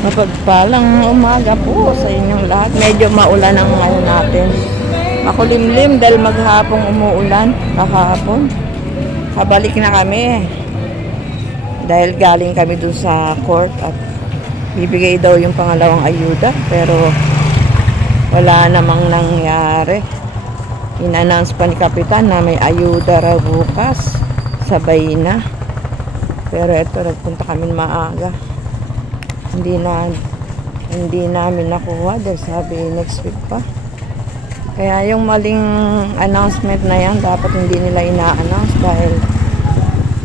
Mapagpalang umaga po sa inyong lahat. Medyo maulan ang ano natin. Makulimlim dahil maghapong umuulan kahapon. Kabalik na kami. Dahil galing kami dun sa court at bibigay daw yung pangalawang ayuda pero wala namang nangyari. In-announce pa ni Kapitan na may ayuda raw bukas. Sabay na. Pero eto, nagpunta kami maaga. Hindi na hindi namin nakuha dahil sabi next week pa. Kaya yung maling announcement na yan, dapat hindi nila ina-announce dahil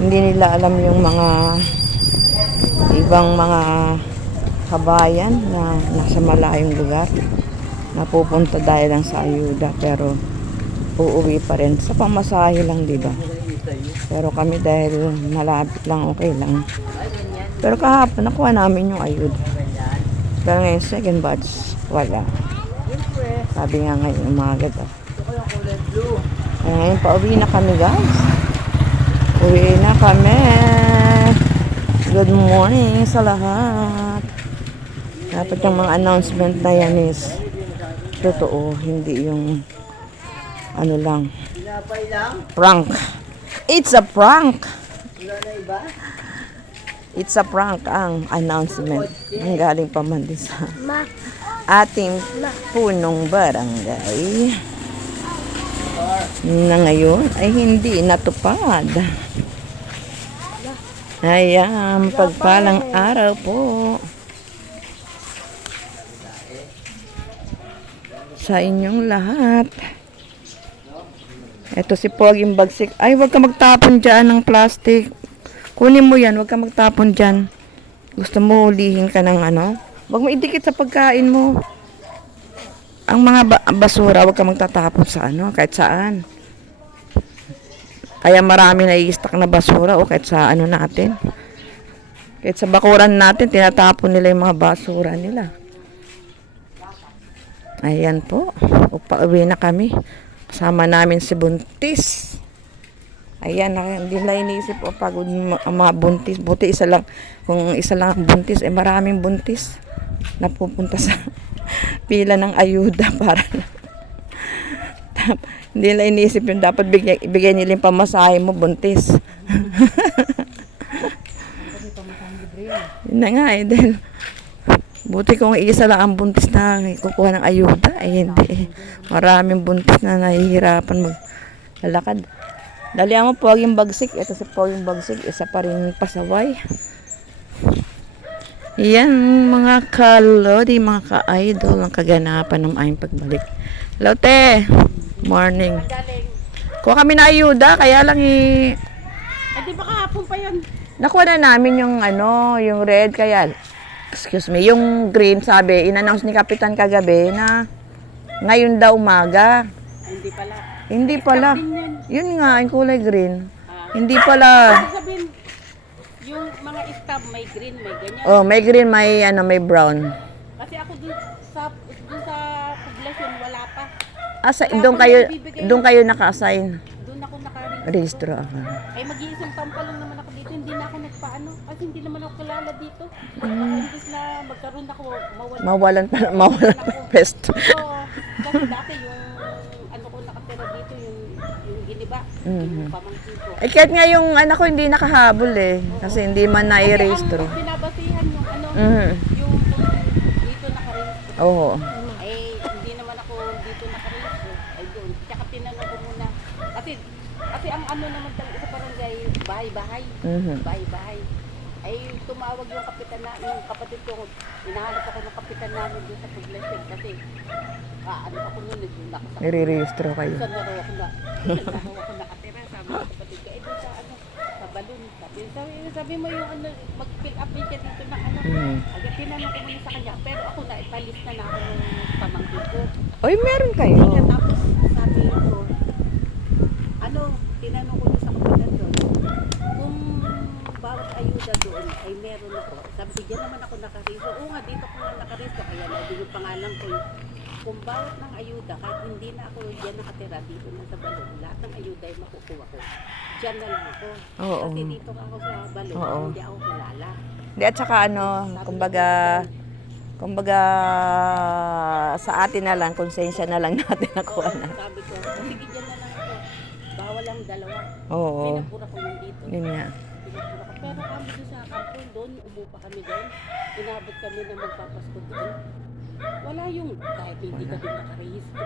hindi nila alam yung mga ibang mga kabayan na nasa malayong lugar. Na pupunta dahil lang sa ayuda pero uuwi pa rin. Sa pamasahe lang di ba? Pero kami dahil malapit lang okay lang pero kahapon nakuha namin yung ayuda pero ngayon second batch wala. Sabi nga ngayon umaga daw. Ngayon pauwi na kami guys. Uwi na kami. Good morning sa lahat. Dapat yung mga announcement na yan is totoo hindi yung ano lang. Prank. It's a prank it's a prank ang announcement ang galing pa man sa ating punong barangay na ngayon ay hindi natupad. Ayan, pagpalang araw po. Sa inyong lahat. Ito si Poging Bagsik. Ay, wag ka magtapon dyan ng plastic. Kunin mo yan, wag ka magtapon dyan. Gusto mo hulihin ka ng ano? Wag mo idikit sa pagkain mo. Ang mga ba- basura, wag ka magtatapon sa ano, kahit saan. Kaya marami na i-stack na basura o kahit sa ano natin. Kahit sa bakuran natin, tinatapon nila yung mga basura nila. Ayan po. Upauwi na kami. Kasama namin si Buntis. Ayan, hindi na inisip o pagod ang mga buntis. Buti isa lang. Kung isa lang ang buntis, eh maraming buntis na pupunta sa pila ng ayuda para hindi nila iniisip yung dapat bigyan, ibigay nila yung pamasahe mo, buntis. Yun na nga eh, dahil buti kung isa lang ang buntis na kukuha ng ayuda, eh hindi eh. Maraming buntis na nahihirapan maglalakad. Dalihan mo po yung bagsik. Ito sa po yung bagsik. Isa pa rin pasaway. Yan mga kalodi, mga ka-idol, ang kaganapan ng aming pagbalik. Hello, te. Morning. Kuha kami na ayuda, kaya lang i... Eh, di ba kahapon pa yan? Nakuha na namin yung ano, yung red, kaya... Excuse me, yung green, sabi, in-announce ni Kapitan kagabi na ngayon daw umaga. Ay, hindi pala. Hindi pala. Yun nga, yung kulay green. Ah. Hindi pala. Sabihin, yung mga stab may green, may ganyan. Oh, may green, may ano, may brown. Kasi ako dun sa, dun sa poblasyon, wala pa. Ah, sa, doon kayo, doon kayo naka-assign. Doon ako nakarin. Registro ako. Ay, mag-iisang taon pa lang naman ako dito. Hindi na ako nagpaano. Kasi hindi naman ako kilala dito. Imbis na magkaroon ako, mawala. Mawalan pa, mawalan pa yung pesto. So, kasi dati yung ano ko nakatira dito, yung, yung ko. Eh, kahit nga yung anak ko hindi nakahabol eh. Kasi hindi man na-i-registro. Kasi ang binabasihan yung ano, Mhm. yung dito nakarehistro. Oo. Ay, hindi naman ako dito nakarehistro. Ay, doon. Tsaka tinanong ko muna. Kasi, kasi ang ano naman talaga sa barangay, bahay-bahay. Mhm. Bahay-bahay. Tumawag yung kapitan na, yung kapatid ko, hinahanap ako ng kapitan namin doon sa Puglasyon kasi, ah, ano ako nun, doon ako sa Nire-registro kayo. Saan na raw ako na, na ako nakatira, sabi ng kapatid ko, eh, doon sa ano, sa balon. Sabi, sabi, sabi mo yung ano, mag-fill up ka dito ng ano. Mhm. Agad tinanong ko muna sa kanya, pero ako na, ipalis na na ako ng pamangkin ko. Oy, meron kayo. Kaya tapos sabi ko, ano, tinanong ko doon sa kapitan doon, kung bawat ayuda doon ay meron ako. Sabi ko, dyan naman ako nakariso. Oo nga, dito ko nga nakariso. Kaya na yung pangalan ko. Kung bawat ng ayuda, kahit hindi na ako dyan nakatira, dito na sa balon, lahat ng ayuda ay makukuha ko. Dyan na lang ako. Oo. Kasi dito ako sa balon, Oo. hindi ako kilala. Di at saka ano, kumbaga, Kumbaga, sa atin na lang, konsensya na lang natin nakuha Oo, na. sabi ko, sige dyan na lang ako. Bawal ang dalawa. Oo, Pinapura ko yung dito. yun nga. Pero kami doon sa kampong doon, ubo pa kami doon. Inabot kami na magpapasko doon. Wala yung, kahit hindi ka doon nakarehistro.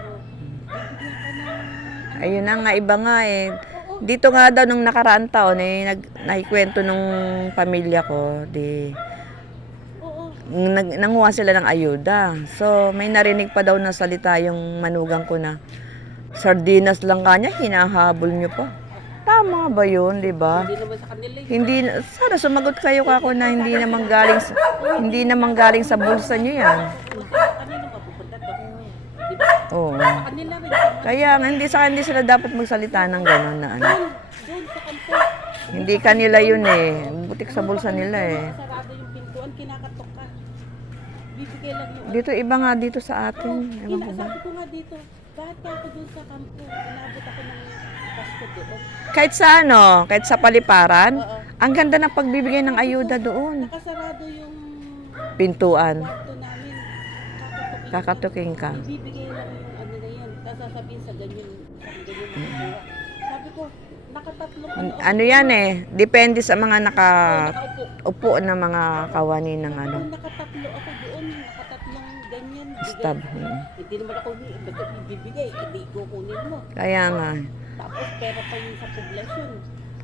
Ka ano, Ayun na nga, iba nga eh. Dito nga daw nung nakaraang taon eh, nag, nakikwento nung pamilya ko, di, nag, nanguha sila ng ayuda. So, may narinig pa daw na salita yung manugang ko na, sardinas lang kanya, hinahabol nyo pa. Tama ba yun, di ba? Hindi naman sa kanila. Hindi, sana sumagot kayo kako na hindi naman galing sa, hindi naman galing sa bulsa nyo yan. Oo. Kaya nga, hindi sa hindi sila dapat magsalita ng gano'n na ano. Hindi kanila yun eh. Butik sa bulsa nila eh. Ka. Dito iba nga dito sa atin. Ewan ko ba? sabi ko nga dito, bakit ka ako doon sa kampo? Inabot ako ng Pasko doon. Kahit sa ano, kahit sa paliparan, Oo. ang ganda ng pagbibigay ng ayuda doon. Nakasarado yung Pintuan. kwarto namin. Kakatukin. Kakatuking ka. Ibibigay lang yung ano na yun. Tapos sasabihin sa ganyan, sa ganyan makukuha. Sabi ko, nakatatlong ano. Ano yan eh, depende sa mga naka Nakaupo. upo na mga kawani ng ano. Kung nakatatlo ako doon, nakatatlong ganyan. bigay. Stab. Hmm. Hindi naman ako, basta ibibigay, hindi ko kunin mo. Kaya nga. Tapos pera pa yun sa poblasyon.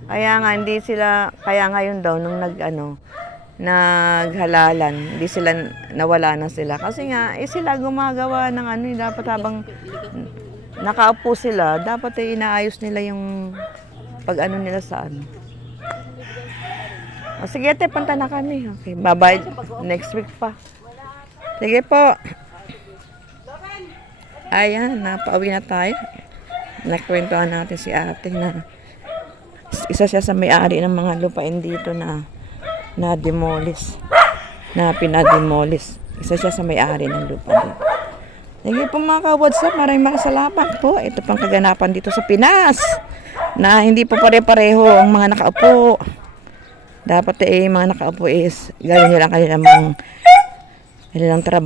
Kaya nga hindi sila, kaya ngayon daw nung nag ano, naghalalan, hindi sila nawala na sila. Kasi nga, eh sila gumagawa ng ano, eh, dapat habang nakaupo sila, dapat eh, inaayos nila yung pag ano nila sa ano. O, sige, te, punta na kami. Okay, bye-bye. Next week pa. Sige po. Ayan, napauwi na tayo. Nakwentuhan natin si ate na isa siya sa may-ari ng mga lupain dito na na demolish. Na pinademolis. Isa siya sa may-ari ng lupa dito. Sige po mga ka-WhatsApp, maraming maraming salamat po. Ito pang kaganapan dito sa Pinas na hindi po pare-pareho ang mga nakaupo. Dapat eh, mga nakaupo is gawin nila kanilang, kanilang trabaho.